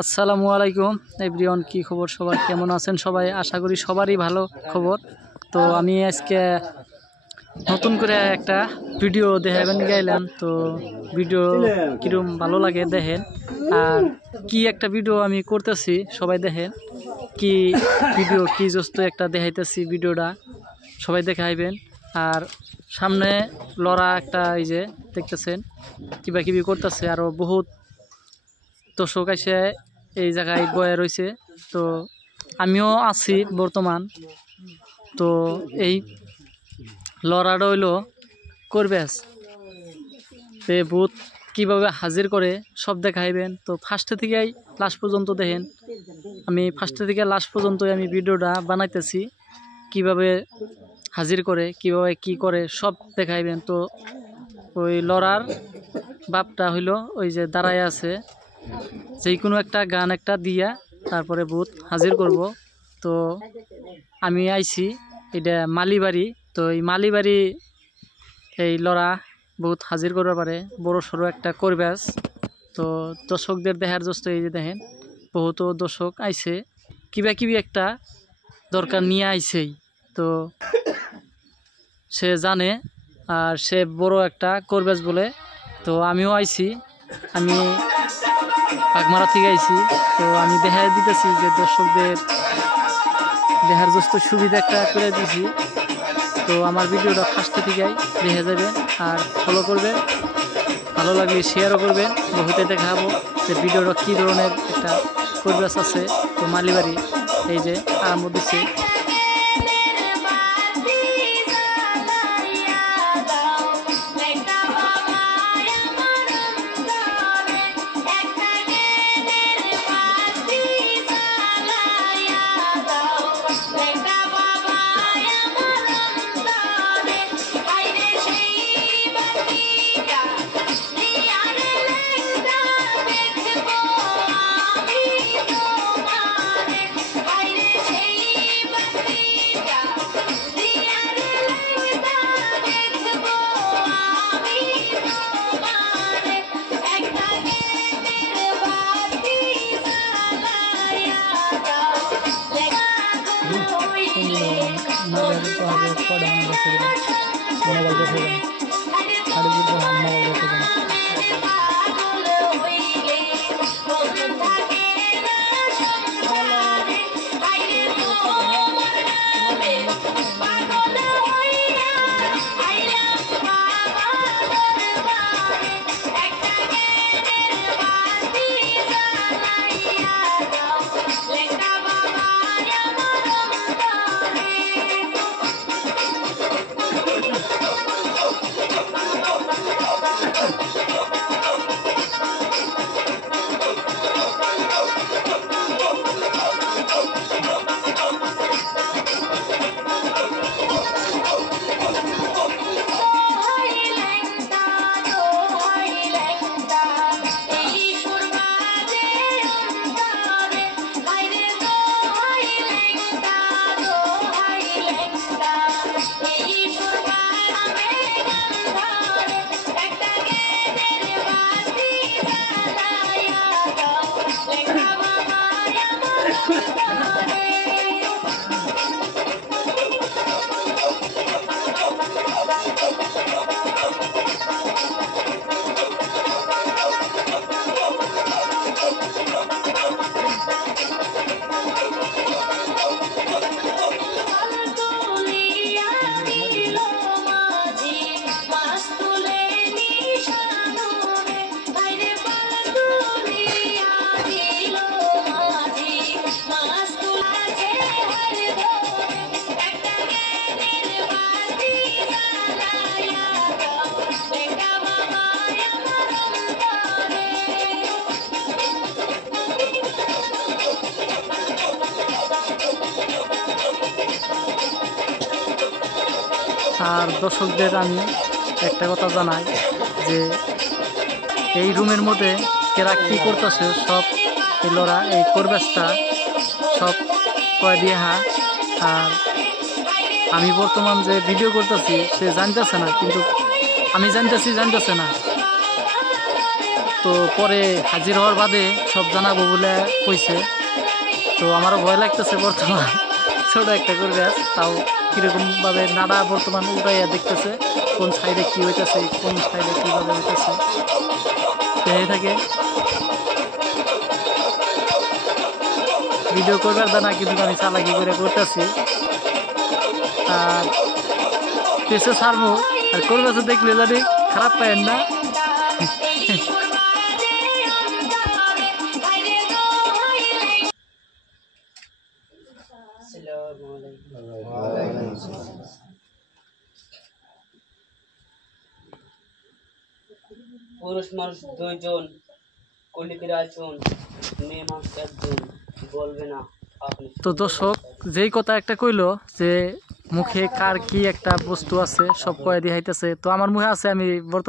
আসসালামু আলাইকুম এভরিওয়ান, কি খবর সবার, কেমন আছেন সবাই? আশা করি সবারই ভালো খবর। তো আমি আজকে নতুন করে একটা ভিডিও দেখাবেন গাইলাম। তো ভিডিও কিরম ভালো লাগে দেখেন, আর কি একটা ভিডিও আমি করতেছি সবাই দেখেন। কি ভিডিও, কি জস্ত একটা দেখাইতেছি, ভিডিওটা সবাই দেখাইবেন। আর সামনে লড়া একটা, এই যে দেখতেছেন কিবা কিবি করতেছে, আরও বহুত দর্শক এসে এই জায়গায় বয়ে রয়েছে। তো আমিও আছি বর্তমান। তো এই লড়াটা হইল করবেস তে ভূত কীভাবে হাজির করে সব দেখাইবেন। তো ফার্স্টে থেকেই লাস্ট পর্যন্ত দেখেন, আমি ফার্স্টে থেকে লাস্ট পর্যন্তই আমি ভিডিওটা বানাইতেছি, কিভাবে হাজির করে, কিভাবে কি করে সব দেখাইবেন। তো ওই লড়ার বাপটা হইল ওই যে দাঁড়ায় আছে, যে কোনো একটা গান একটা দিয়া তারপরে ভূত হাজির করব। তো আমি আইছি এটা মালিবাড়ি। তো এই মালিবাড়ি এই লড়া বহুত হাজির করতে পারে, বড় সড়ো একটা করবেস। তো দর্শকদের দেখার জন্য এই যে দেখেন বহুত দর্শক আইছে, কিবা কিবি একটা দরকার নিয়ে আইছেই। তো সে জানে আর সে বড় একটা করবেস বলে। তো আমিও আইছি, আমি পাকমারা থেকে আইছি। তো আমি দেখা দিতেছি যে দর্শকদের দেখার জন্য সুবিধা একটা করে দিয়েছি। তো আমার ভিডিওটা ফার্স্টে থেকেই দেখে যাবেন আর ফলো করবেন, ভালো লাগলে শেয়ারও করবেন। বহুতে দেখাবো যে ভিডিওটা কী ধরনের একটা করবেস আছে। তো মালিবাড়ি এই যে আরম্ভ দিচ্ছে। আর দর্শকদের আমি একটা কথা জানাই যে এই রুমের মধ্যে কেরা কী করতেছে সব এই লড়া, এই করবেসটা সব কয় দিয়ে হা। আর আমি বর্তমান যে ভিডিও করতেছি সে জানতেছে না, কিন্তু আমি জানতেছে না। তো পরে হাজির হওয়ার বাদে সব জানাবো বলে কইছে। তো আমারও ভয় লাগতেছে বর্তমান ছোট একটা করবে তাও কীরকমভাবে নাড়া বর্তমান উল্টাইয়া দেখতেছে কোন সাইডে কী হইতেছে কোন সাইডে কীভাবে হইতেছে দেখে থাকে। ভিডিও করবার দানা কিন্তু আমি চালাকি করে করতেছি আর পেছে ছাড়বো আর করবে তো দেখলে জানি খারাপ পায়েন না। পুরুষ মানুষ 2 জন, কলিকের আয়োজন, মেয়ে মানুষ 1 জন, বলবে না আপনি। তো দর্শক যেই কথা একটা কইলো যে মুখে কার কি একটা বস্তু আছে সব কয়ে দিয়ে হাইতেছে, তো আমার মুখে আছে আমি বর্তমানে